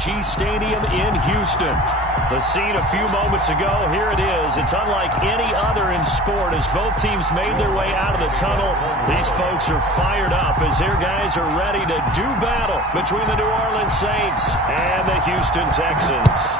AT&T Stadium in Houston. The scene a few moments ago, here it is. It's unlike any other in sport as both teams made their way out of the tunnel. These folks are fired up as their guys are ready to do battle between the New Orleans Saints and the Houston Texans.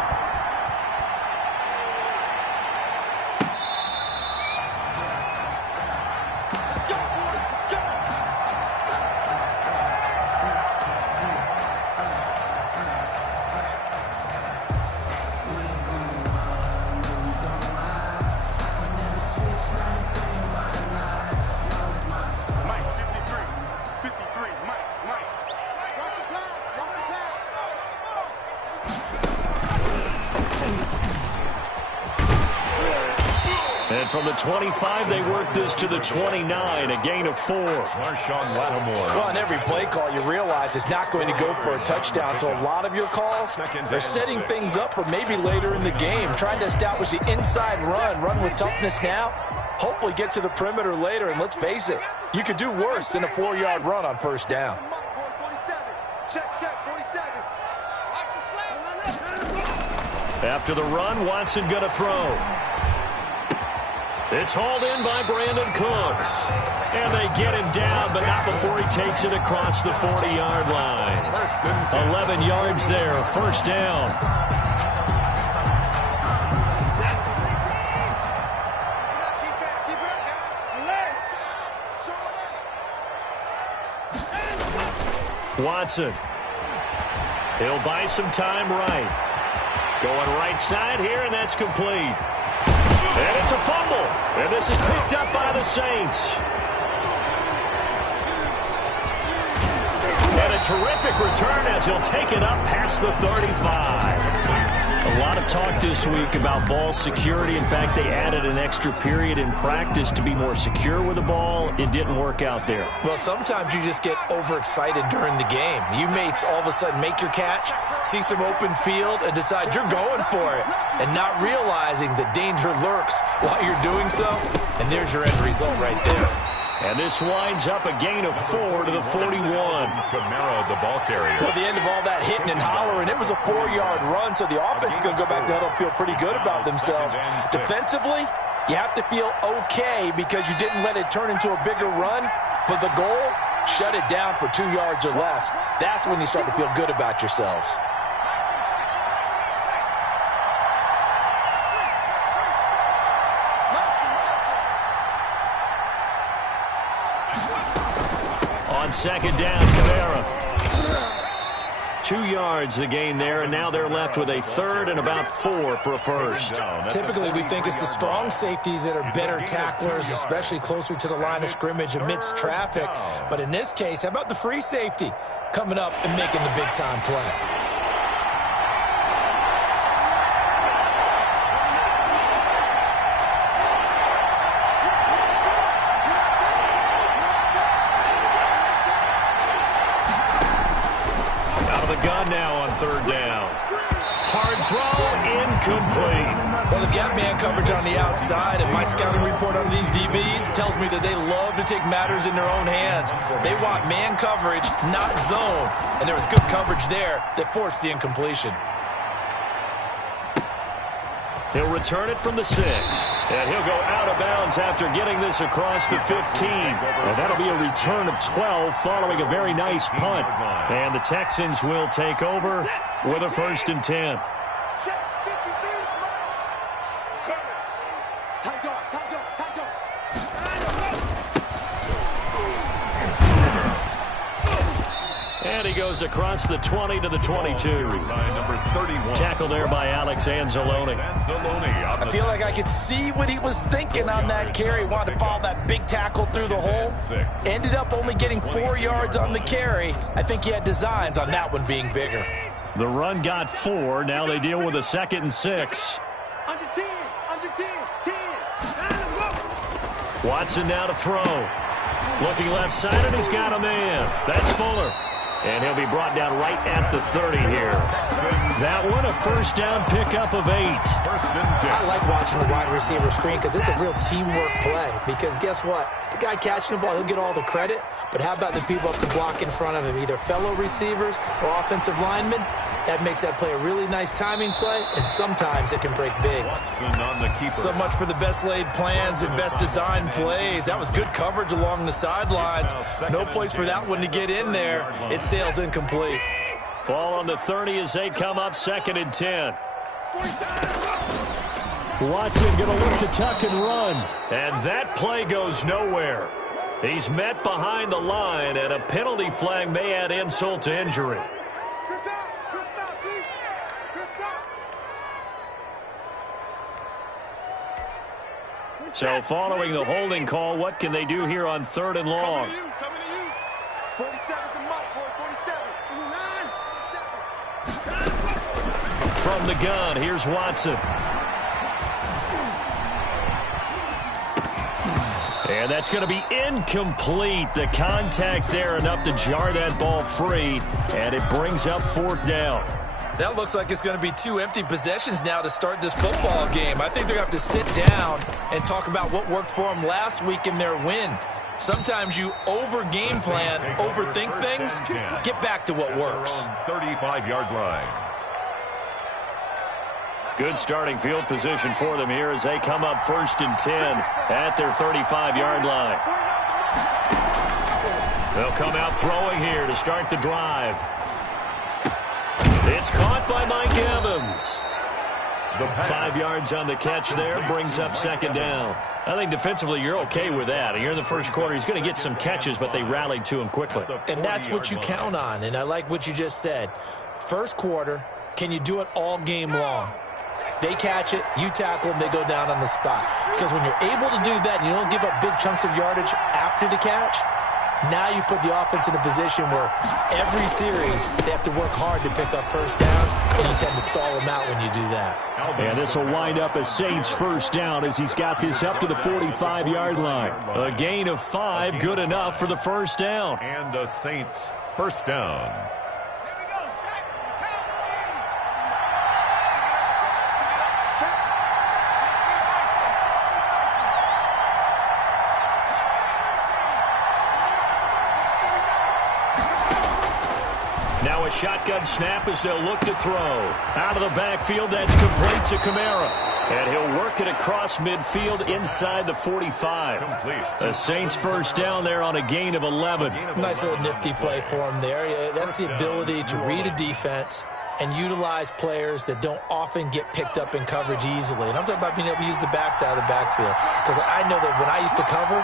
And from the 25, they work this to the 29, a gain of 4. Marshawn Lattimore. Well, on every play call, you realize it's not going to go for a touchdown. So a lot of your calls are setting things up for maybe later in the game, trying to establish the inside run with toughness now, hopefully get to the perimeter later. And let's face it, you could do worse than a 4-yard run on first down. After the run, Watson going to throw. It's hauled in by Brandon Cooks. And they get him down, but not before he takes it across the 40-yard line. 11 yards there, first down. Watson. He'll buy some time right. Going right side here, and that's complete. And it's a fumble. And this is picked up by the Saints. And a terrific return as he'll take it up past the 35. A lot of talk this week about ball security. In fact, they added an extra period in practice to be more secure with the ball. It didn't work out there. Well, sometimes you just get overexcited during the game. You may all of a sudden make your catch, see some open field, and decide you're going for it, and not realizing the danger lurks while you're doing so. And there's your end result right there. And this winds up a gain of 4 to the 41. Camaro, the ball carrier. Well, the end of all that hitting and hollering, it was a 4-yard run, so the offense is going to go back to huddle and feel pretty good about themselves. Defensively, you have to feel okay because you didn't let it turn into a bigger run, but the goal, shut it down for 2 yards or less. That's when you start to feel good about yourselves. On second down, Camara. 2 yards the gain there, and now they're left with a third and about 4 for a first. Typically, we think it's the strong safeties that are better tacklers, especially closer to the line of scrimmage amidst traffic. But in this case, how about the free safety coming up and making the big-time play? Gun now on third down. Hard throw, incomplete. Well, they've got man coverage on the outside, and my scouting report on these DBs tells me that they love to take matters in their own hands. They want man coverage, not zone. And there was good coverage there that forced the incompletion. He'll return it from the 6. And he'll go out of bounds after getting this across the 15. And that'll be a return of 12 following a very nice punt. And the Texans will take over with a 1st and 10. And he goes across the 20 to the 22. Number 31. Tackle there by Alex Anzalone. I feel like I could see what he was thinking on that carry. Wanted to follow that big tackle through the hole. Ended up only getting 4 yards on the carry. I think he had designs on that one being bigger. The run got 4. Now they deal with a 2nd and 6. Under 10, 10. Watson now to throw. Looking left side, and he's got a man. That's Fuller. And he'll be brought down right at the 30 here. That one, a first down pickup of 8. I like watching the wide receiver screen because it's a real teamwork play. Because guess what? The guy catching the ball, he'll get all the credit. But how about the people up to block in front of him, either fellow receivers or offensive linemen? That makes that play a really nice timing play, and sometimes it can break big. On the keeper. So much for the best laid plans and best designed plays. That was good coverage along the sidelines. No place for that one to get in there. It sails incomplete. Ball on the 30 as they come up 2nd and 10. Watson going to look to tuck and run. And that play goes nowhere. He's met behind the line, and a penalty flag may add insult to injury. So following the holding call, what can they do here on 3rd and long? From the gun, here's Watson. And that's going to be incomplete. The contact there enough to jar that ball free, and it brings up 4th down. That looks like it's going to be 2 empty possessions now to start this football game. I think they're going to have to sit down and talk about what worked for them last week in their win. Sometimes you over-game plan, overthink things. Get back to what works. 35-yard line. Good starting field position for them here as they come up 1st and 10 at their 35-yard line. They'll come out throwing here to start the drive. It's caught by Mike Evans. 5 yards on the catch there brings up 2nd down. I think defensively you're okay with that. Here in the first quarter, he's going to get some catches, but they rallied to him quickly. And that's what you count on, and I like what you just said. First quarter, can you do it all game long? They catch it, you tackle them, they go down on the spot. Because when you're able to do that and you don't give up big chunks of yardage after the catch, now you put the offense in a position where every series they have to work hard to pick up first downs, and you tend to stall them out when you do that. And this will wind up a Saints 1st down as he's got this up to the 45-yard line. A gain of 5, good enough for the 1st down. And the Saints 1st down. Now a shotgun snap as they'll look to throw. Out of the backfield, that's complete to Kamara. And he'll work it across midfield inside the 45. The Saints 1st down there on a gain of 11. Nice little nifty play for him there. That's the ability to read a defense and utilize players that don't often get picked up in coverage easily. And I'm talking about being able to use the backs out of the backfield. Because I know that when I used to cover,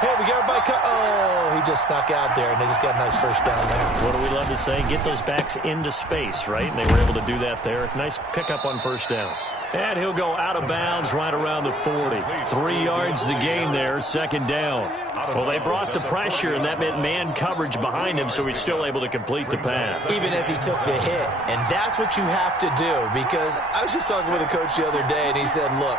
hey, we got everybody cut. Oh, he just snuck out there, and they just got a nice 1st down there. What do we love to say? Get those backs into space, right? And they were able to do that there. Nice pickup on 1st down. And he'll go out of bounds right around the 40. 3 yards the gain there, 2nd down. Well, they brought the pressure, and that meant man coverage behind him, so he's still able to complete the pass. Even as he took the hit. And that's what you have to do, because I was just talking with a coach the other day, and he said, look,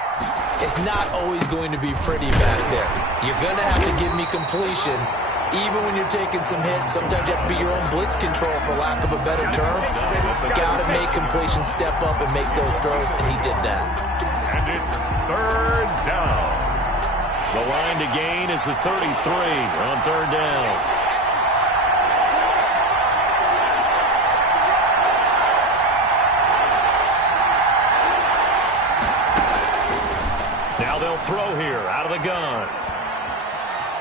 it's not always going to be pretty back there. You're going to have to give me completions. Even when you're taking some hits, sometimes you have to be your own blitz control, for lack of a better term. Got to make completions, step up and make those throws, and he did that. And it's 3rd down. The line to gain is the 33 on 3rd down. Now they'll throw here out of the gun.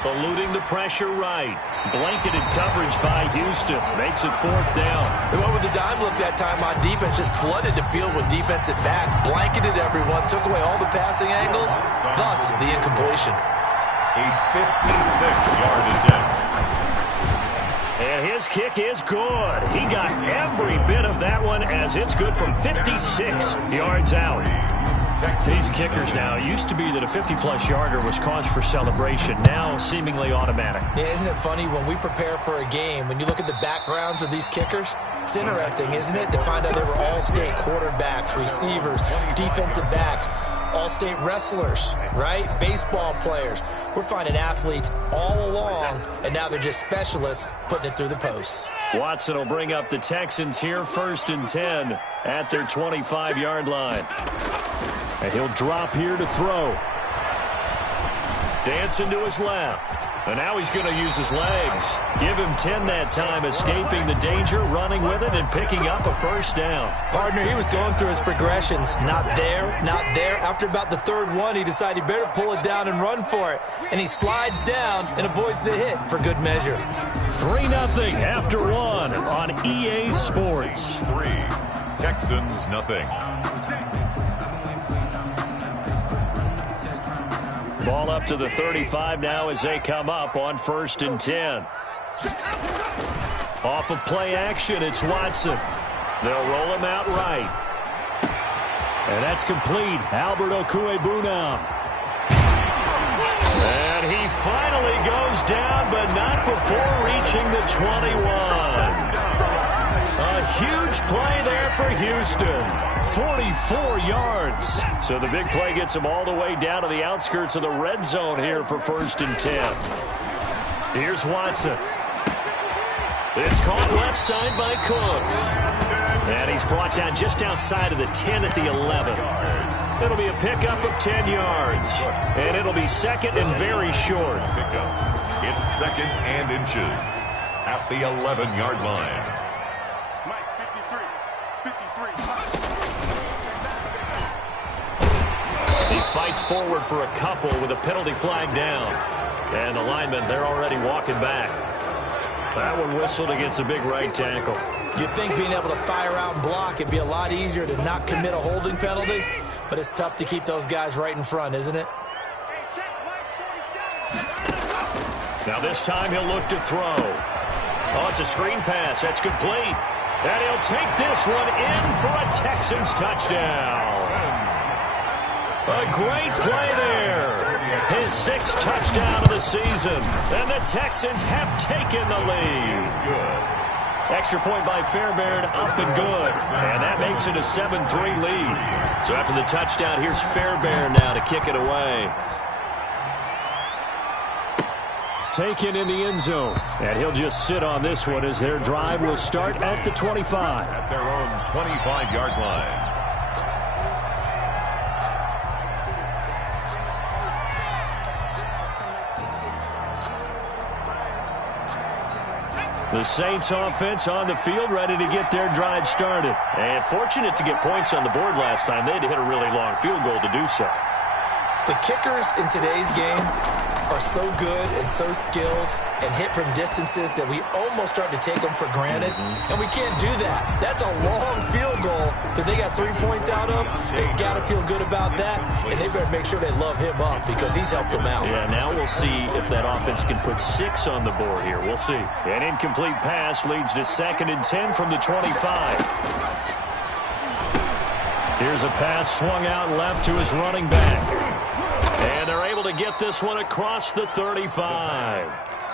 Eluding the pressure right. Blanketed coverage by Houston. Makes it 4th down. They went with the dime look that time on defense. Just flooded the field with defensive backs. Blanketed everyone. Took away all the passing angles. Thus, the incompletion. A 56-yard attempt. And his kick is good. He got every bit of that one as it's good from 56 yards out. These kickers now, used to be that a 50-plus yarder was cause for celebration. Now seemingly automatic. Yeah, isn't it funny when we prepare for a game, when you look at the backgrounds of these kickers, it's interesting, isn't it, to find out they were all-state quarterbacks, receivers, defensive backs, all-state wrestlers, right? Baseball players. We're finding athletes all along, and now they're just specialists putting it through the posts. Watson will bring up the Texans here 1st and 10 at their 25-yard line. And he'll drop here to throw. Dancing to his left. And now he's going to use his legs. Give him 10 that time, escaping the danger, running with it, and picking up a first down. Partner, he was going through his progressions. Not there, not there. After about the third one, he decided he better pull it down and run for it. And he slides down and avoids the hit for good measure. 3-0 after one on EA Sports. 3, Texans nothing. Ball up to the 35 now as they come up on 1st and 10. Off of play action, it's Watson. They'll roll him out right. And that's complete. Albert Okwuegbunam. And he finally goes down, but not before reaching the 21. A huge play there for Houston. 44 yards. So the big play gets him all the way down to the outskirts of the red zone here for 1st and 10. Here's Watson. It's caught left side by Cooks. And he's brought down just outside of the 10 at the 11. It'll be a pickup of 10 yards. And it'll be second and very short. It's 2nd and inches at the 11-yard line. He fights forward for a couple with a penalty flag down. And the linemen, they're already walking back. That one whistled against a big right tackle. You'd think being able to fire out and block it'd be a lot easier to not commit a holding penalty, but it's tough to keep those guys right in front, isn't it? Now this time he'll look to throw. Oh, it's a screen pass. That's complete. And he'll take this one in for a Texans touchdown. A great play there. His 6th touchdown of the season. And the Texans have taken the lead. Extra point by Fairbairn, up and good. And that makes it a 7-3 lead. So after the touchdown, here's Fairbairn now to kick it away. Taken in the end zone. And he'll just sit on this one as their drive will start at the 25. At their own 25-yard line. The Saints offense on the field, ready to get their drive started. And fortunate to get points on the board last time. They had to hit a really long field goal to do so. The kickers in today's game are so good and so skilled and hit from distances that we almost start to take them for granted. And we can't do that. That's a long field goal that they got 3 points out of. They've got to feel good about that, and they better make sure they love him up because he's helped them out. Yeah, now we'll see if that offense can put 6 on the board here. We'll see. An incomplete pass leads to 2nd and 10 from the 25. Here's a pass swung out left to his running back. And they're able to get this one across the 35.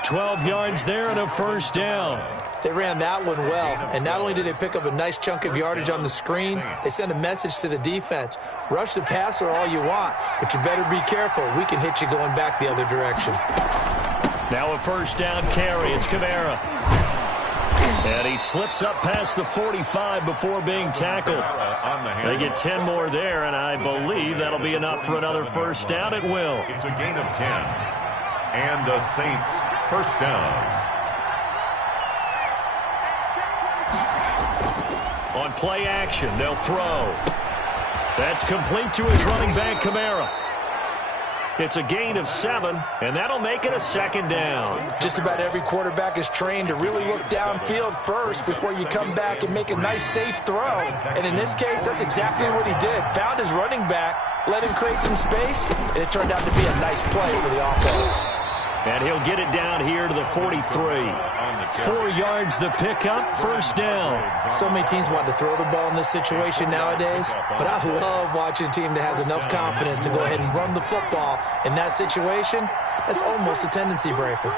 12 yards there and a first down. They ran that one well, and not only did they pick up a nice chunk of yardage on the screen, they sent a message to the defense. Rush the passer all you want, but you better be careful. We can hit you going back the other direction. Now a first down carry. It's Kamara. And he slips up past the 45 before being tackled. They get 10 more there, and I believe that'll be enough for another first down. It will. It's a gain of 10. And the Saints first down. On play action, they'll throw. That's complete to his running back, Kamara. It's a gain of 7, and that'll make it a second down. Just about every quarterback is trained to really look downfield first before you come back and make a nice, safe throw. And in this case, that's exactly what he did. Found his running back, let him create some space, and it turned out to be a nice play for the offense. And he'll get it down here to the 43. 4 yards the pickup, first down. So many teams want to throw the ball in this situation nowadays, but I love watching a team that has enough confidence to go ahead and run the football. In that situation, that's almost a tendency breaker.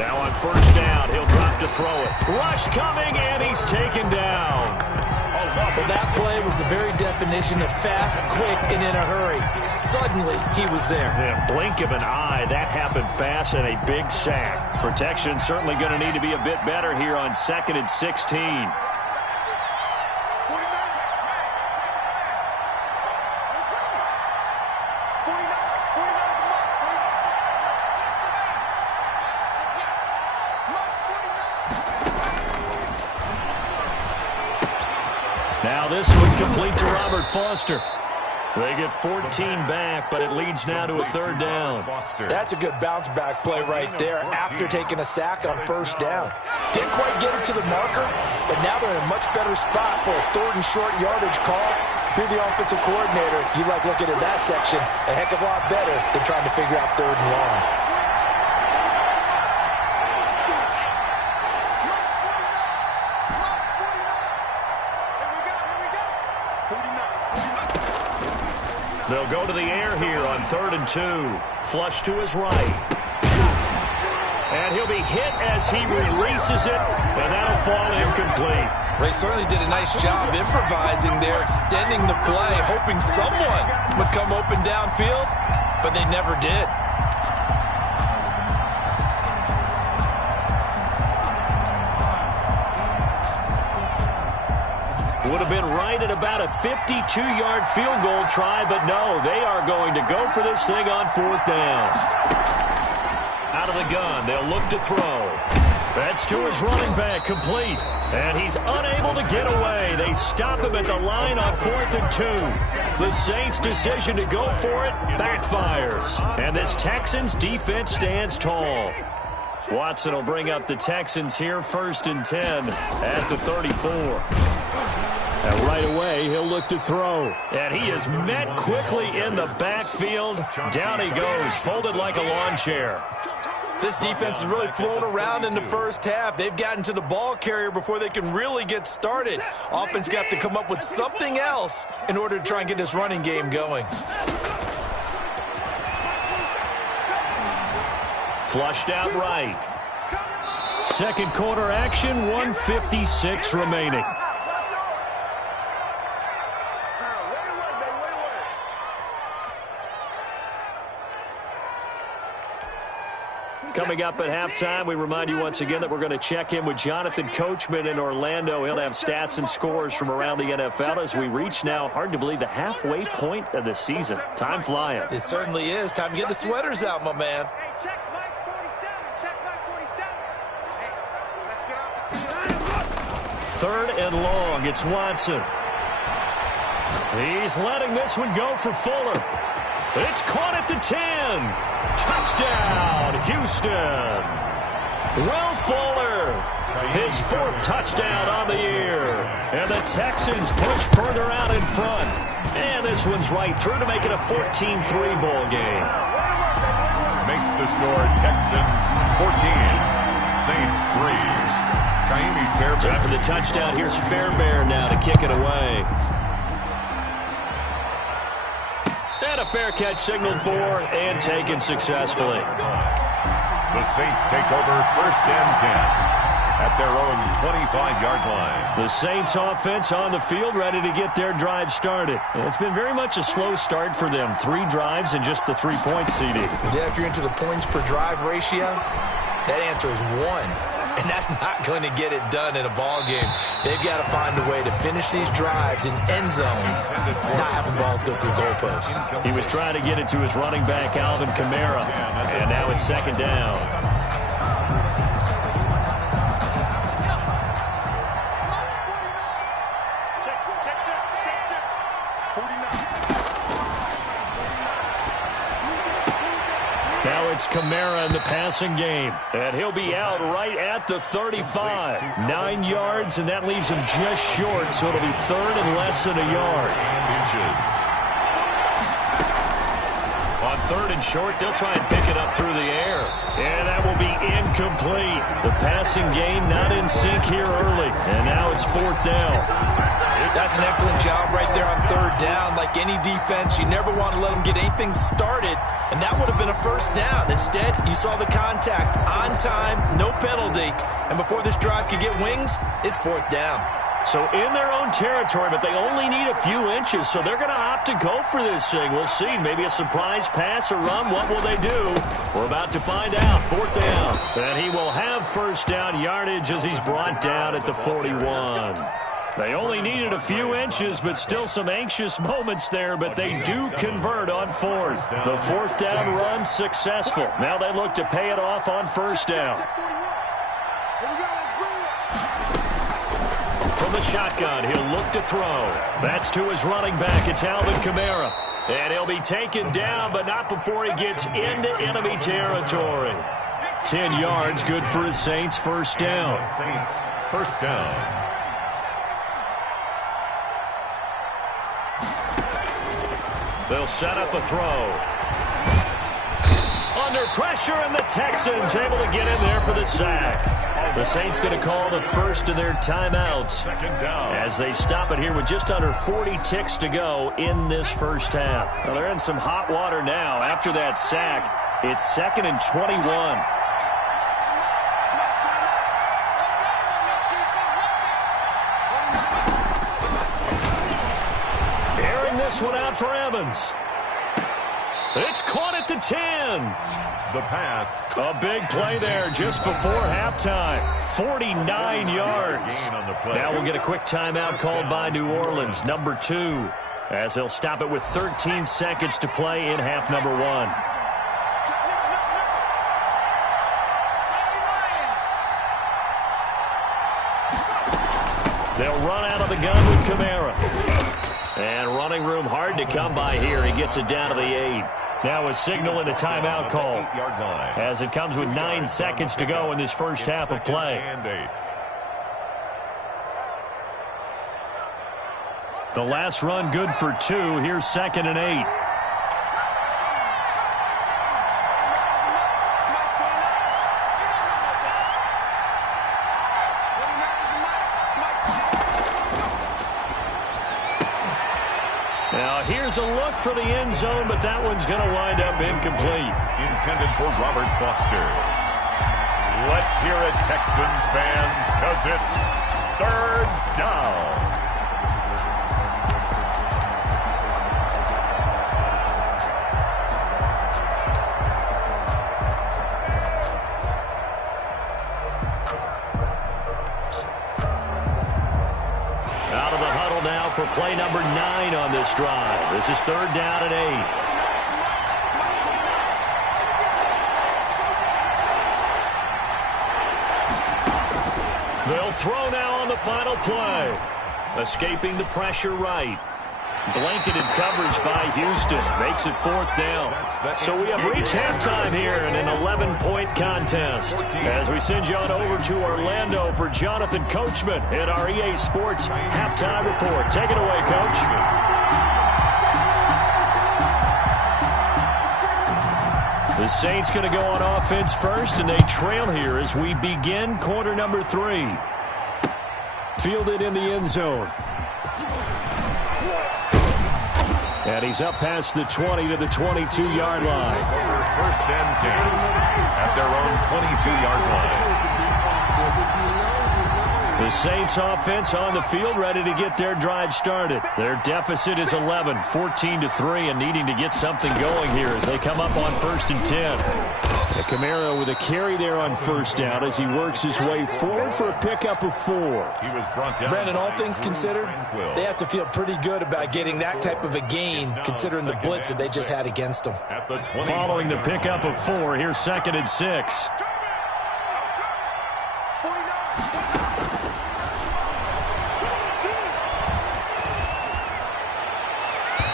Now on first down, he'll drop to throw it. Rush coming, and he's taken down. Well, that play was the very definition of fast, quick, and in a hurry. Suddenly, he was there. Yeah, blink of an eye, that happened fast, and a big sack. Protection certainly going to need to be a bit better here on 2nd and 16. Now this one complete to Robert Foster. They get 14 back, but it leads now to a third down. That's a good bounce-back play right there after taking a sack on first down. Didn't quite get it to the marker, but now they're in a much better spot for a third and short yardage call. If you're the offensive coordinator, you like looking at that section a heck of a lot better than trying to figure out third and long. They'll go to the air here on 3rd and 2. Flush to his right. And he'll be hit as he releases it, and that'll fall incomplete. They certainly did a nice job improvising there, extending the play, hoping someone would come open downfield, but they never did. Would have been right at about a 52-yard field goal try, but no, they are going to go for this thing on 4th down. Out of the gun, they'll look to throw. That's to his running back, complete. And he's unable to get away. They stop him at the line on 4th and 2. The Saints' decision to go for it backfires. And this Texans defense stands tall. Watson will bring up the Texans here, 1st and 10 at the 34. And right away, he'll look to throw. And he is met quickly in the backfield. Down he goes, folded like a lawn chair. This defense is really thrown around in the first half. They've gotten to the ball carrier before they can really get started. Offense got to come up with something else in order to try and get this running game going. Flushed out right. Second quarter action, 1:56 remaining. Coming up at halftime, we remind you once again that we're going to check in with Jonathan Coachman in Orlando. He'll have stats and scores from around the NFL as we reach now, hard to believe, the halfway point of the season. Time flying. It certainly is. Time to get the sweaters out, my man. Hey, check Mike 47. Check Mike 47. Hey, let's get off the field. 3rd and long. It's Watson. He's letting this one go for Fuller. It's caught at the 10. Touchdown, Houston. Will Fuller, his 4th touchdown on the year. And the Texans push further out in front. And this one's right through to make it a 14-3 ball game. Makes the score Texans 14, Saints 3. So after the touchdown, here's Fairbairn now to kick it away. And a fair catch signaled for and taken successfully. The Saints take over 1st and 10 at their own 25-yard line. The Saints offense on the field ready to get their drive started. It's been very much a slow start for them. 3 drives and just the 3-point CD. Yeah, if you're into the points per drive ratio, that answer is 1. And that's not going to get it done in a ball game. They've got to find a way to finish these drives in end zones, not having balls go through goalposts. He was trying to get it to his running back, Alvin Kamara. And now it's 2nd down. Now it's Kamara in the passing game. And he'll be out right at the 35. 9 yards, and that leaves him just short, so it'll be 3rd and less than a yard. On 3rd and short, they'll try and pick it up through the air. And that will be incomplete. The passing game not in sync here early. And now it's 4th down. That's an excellent job right there on 3rd down. Like any defense, you never want to let them get anything started. And that would have been a 1st down. Instead, you saw the contact on time, no penalty. And before this drive could get wings, it's 4th down. So in their own territory, but they only need a few inches, so they're going to opt to go for this thing. We'll see. Maybe a surprise pass or run. What will they do? We're about to find out. 4th down. And he will have 1st down yardage as he's brought down at the 41. They only needed a few inches, but still some anxious moments there, but they do convert on 4th. The 4th down run successful. Now they look to pay it off on 1st down. from the shotgun. He'll look to throw. That's to his running back. It's Alvin Kamara. And he'll be taken down, but not before he gets into enemy territory. 10 yards, good for his Saints. First down. Saints, first down. They'll set up a throw. Under pressure, and the Texans able to get in there for the sack. The Saints going to call the first of their timeouts Second down. as they stop it here with just under 40 ticks to go in this first half. Well, they're in some hot water now. After that sack, it's 2nd and 21. Airing this one out for Evans. It's caught at the 10. The pass. A big play there just before halftime. 49 yards. Gain on the play. Now we'll get a quick timeout called by New Orleans, number 2, as they'll stop it with 13 seconds to play in half number 1. They'll run out of the gun with Kamara. And running room hard to come by here. He gets it down to the 8. Now a signal and a timeout call, 8-yard line. as it comes with 9 seconds to go in this first half of play. And 8. The last run good for 2. Here's 2nd and 8. Now here's a look for the end zone, but that one's going to wind up incomplete. Intended for Robert Foster. Let's hear it, Texans fans, because it's 3rd down. Out of the huddle now for play number 9 on this drive. This is 3rd down and 8. They'll throw now on the final play. Escaping the pressure right. Blanketed coverage by Houston. Makes it 4th down. So we have reached halftime here in an 11-point contest. As we send you on over to Orlando for Jonathan Coachman at our EA Sports Halftime Report. Take it away, Coach. The Saints going to go on offense first, and they trail here as we begin quarter number 3. Fielded in the end zone. And he's up past the 20 to the 22-yard line. First and 10 at their own 22-yard line. The Saints offense on the field, ready to get their drive started. Their deficit is 11, 14-3, and needing to get something going here as they come up on 1st and 10. Kamara with a carry there on 1st down as he works his way forward for a pickup of 4. He was brought down. Brandon, all things considered, they have to feel pretty good about getting that type of a gain considering the blitz that they just had against them. At the 20. Following the pickup of 4, here's 2nd and 6.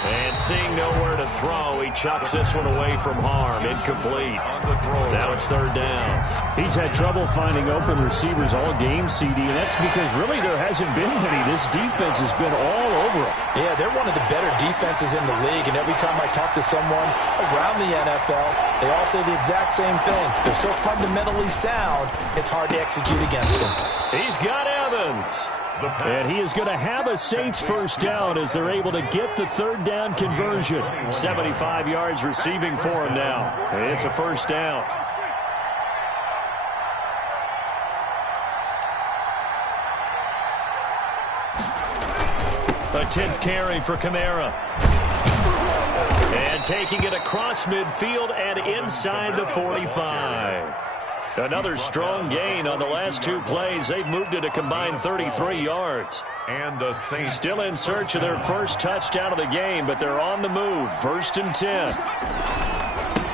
And seeing nowhere to throw, he chucks this one away from harm. Incomplete. Now it's 3rd down. He's had trouble finding open receivers all game, CD, and that's because really there hasn't been many. This defense has been all over him. Yeah, they're one of the better defenses in the league, and every time I talk to someone around the NFL, they all say the exact same thing. They're so fundamentally sound, it's hard to execute against them. He's got Evans. And he is going to have a Saints first down as they're able to get the 3rd down conversion. 75 yards receiving for him now. And it's a first down. A 10th carry for Kamara. And taking it across midfield and inside the 45. Another strong gain on the last 2 plays. They've moved it a combined 33 yards. And the Saints still in search of their first touchdown of the game, but they're on the move. 1st and 10.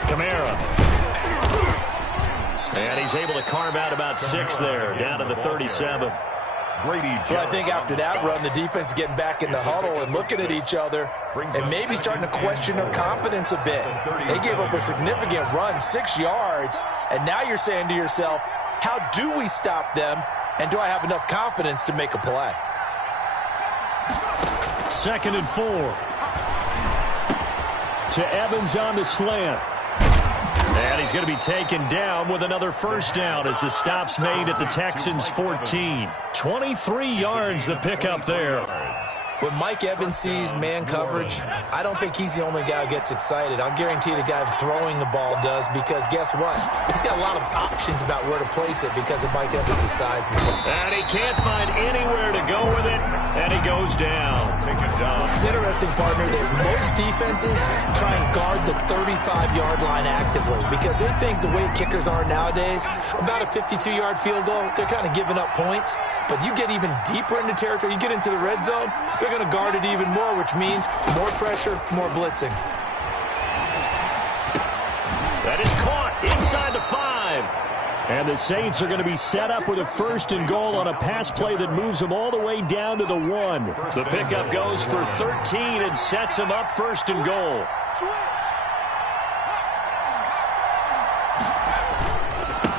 Kamara. And he's able to carve out about 6 there, down to the 37. Well, I think after that run, the defense is getting back in the huddle and looking at each other and maybe starting to question their confidence a bit. They gave up a significant run, 6 yards, and now you're saying to yourself, how do we stop them, and do I have enough confidence to make a play? 2nd and 4. To Evans on the slant. And he's going to be taken down with another first down as the stop's made at the Texans' 14. 23 yards the pickup there. When Mike Evans sees man coverage, I don't think he's the only guy who gets excited. I'll guarantee the guy throwing the ball does, because guess what? He's got a lot of options about where to place it because of Mike Evans' size. And he can't find anywhere to go with it, and he goes down. It's interesting, partner, that most defenses try and guard the 35-yard line actively because they think the way kickers are nowadays, about a 52-yard field goal, they're kind of giving up points. But you get even deeper into territory, you get into the red zone, they're going to guard it even more, which means more pressure, more blitzing. That is caught inside the 5. And the Saints are going to be set up with a 1st and goal on a pass play that moves them all the way down to the 1. The pickup goes for 13 and sets them up 1st and goal.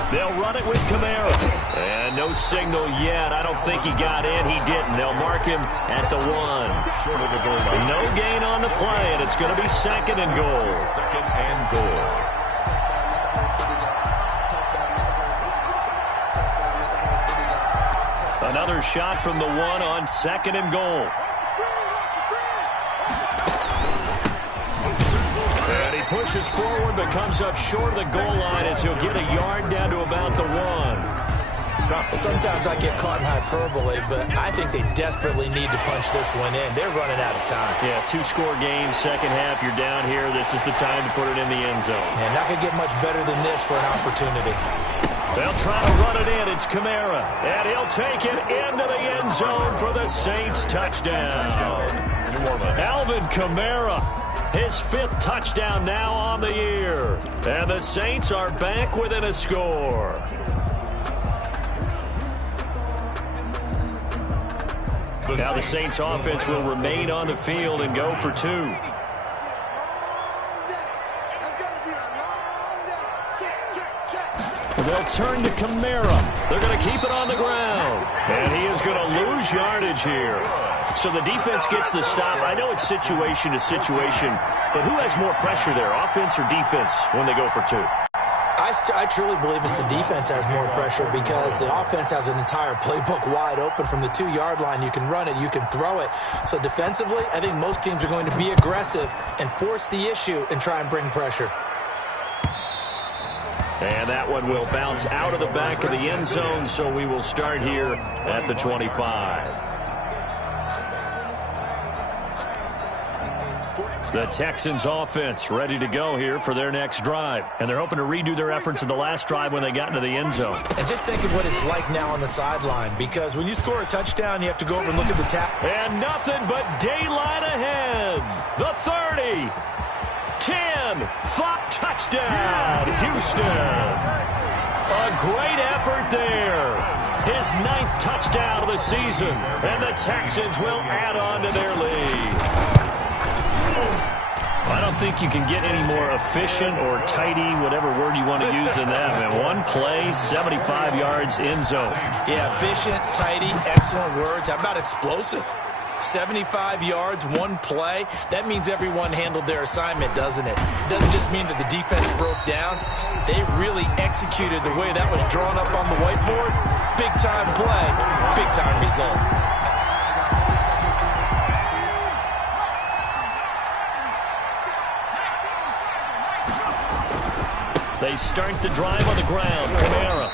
They'll run it with Kamara. And no signal yet. I don't think he got in. He didn't. They'll mark him at the 1. Short of the goal line. No gain on the play, and it's going to be 2nd and goal. 2nd and goal. Another shot from the 1 on 2nd and goal. And he pushes forward but comes up short of the goal line as he'll get a yard down to about the 1. Sometimes I get caught in hyperbole, but I think they desperately need to punch this one in. They're running out of time. Yeah, 2-score game, second half, you're down here. This is the time to put it in the end zone. And not going to get much better than this for an opportunity. They'll try to run it in. It's Kamara. And he'll take it into the end zone for the Saints touchdown. Alvin Kamara, his 5th touchdown now on the year. And the Saints are back within a score. Now the Saints offense will remain on the field and go for 2. They'll turn to Kamara. They're going to keep it on the ground. And he is going to lose yardage here. So the defense gets the stop. I know it's situation to situation, but who has more pressure there, offense or defense, when they go for 2? I truly believe it's the defense has more pressure because the offense has an entire playbook wide open from the 2-yard line. You can run it, you can throw it. So defensively, I think most teams are going to be aggressive and force the issue and try and bring pressure. And that one will bounce out of the back of the end zone, so we will start here at the 25. The Texans offense ready to go here for their next drive. And they're hoping to redo their efforts in the last drive when they got into the end zone. And just think of what it's like now on the sideline, because when you score a touchdown, you have to go over and look at the tap. And nothing but daylight ahead. The 30, 10, 5, touchdown, Houston. A great effort there. His 9th touchdown of the season. And the Texans will add on to their lead. I don't think you can get any more efficient or tidy, whatever word you want to use in that. Man, one play, 75 yards in zone. Yeah, efficient, tidy, excellent words. How about explosive? 75 yards, one play. That means everyone handled their assignment, doesn't it? It doesn't just mean that the defense broke down. They really executed the way that was drawn up on the whiteboard. Big-time play, big-time result. They start the drive on the ground. Kamara.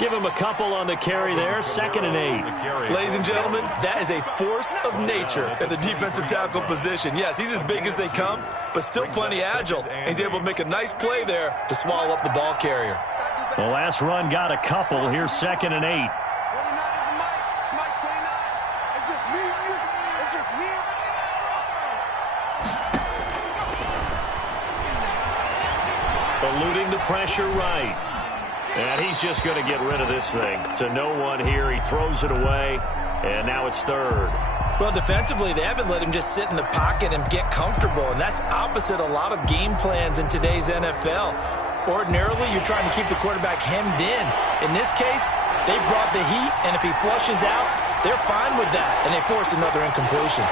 Give him a couple on the carry there. 2nd and 8. Ladies and gentlemen, that is a force of nature at the defensive tackle position. Yes, he's as big as they come, but still plenty agile. And he's able to make a nice play there to swallow up the ball carrier. The last run got a couple. Here's 2nd and 8. Eluding the pressure right. And he's he's just going to get rid of this thing. To no one here. He throws it away, and now it's third. Well, defensively, they haven't let him just sit in the pocket and get comfortable, and that's opposite a lot of game plans in today's NFL. Ordinarily, you're trying to keep the quarterback hemmed in. In this case, they brought the heat, and if he flushes out, they're fine with that, and they force another incompletion.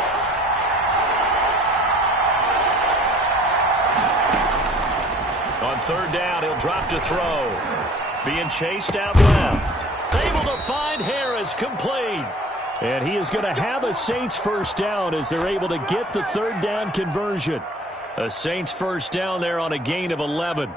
On third down, he'll drop to throw. Being chased out left. Able to find Harris, complete. And he is going to have a Saints first down as they're able to get the third down conversion. A Saints first down there on a gain of 11.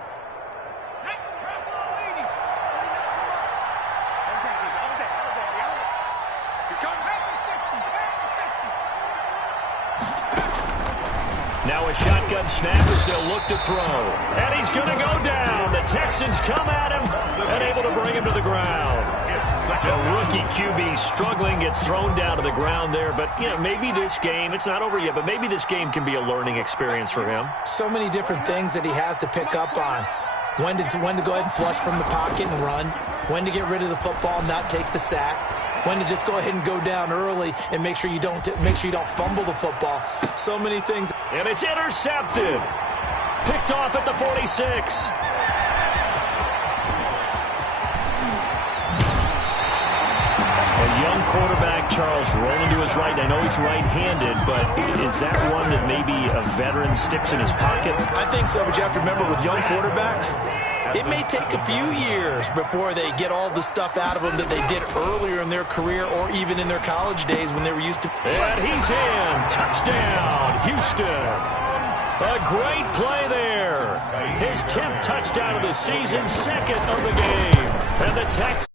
Now a shotgun snap as they'll look to throw. And he's going to go down. The Texans come at him and able to bring him to the ground. A rookie QB struggling, gets thrown down to the ground there. But, you know, maybe this game, it's not over yet, but maybe this game can be a learning experience for him. So many different things that he has to pick up on. When to go ahead and flush from the pocket and run. When to get rid of the football, not take the sack. When to just go ahead and go down early and make sure you don't fumble the football. So many things. And it's intercepted. Picked off at the 46. A young quarterback, Charles, rolling to his right. I know he's right-handed, but is that one that maybe a veteran sticks in his pocket? I think so, but you have to remember with young quarterbacks, it may take a few years before they get all the stuff out of them that they did earlier in their career or even in their college days when they were used to. And he's in. Touchdown, Houston. A great play there. His 10th touchdown of the season, second of the game. And the Texans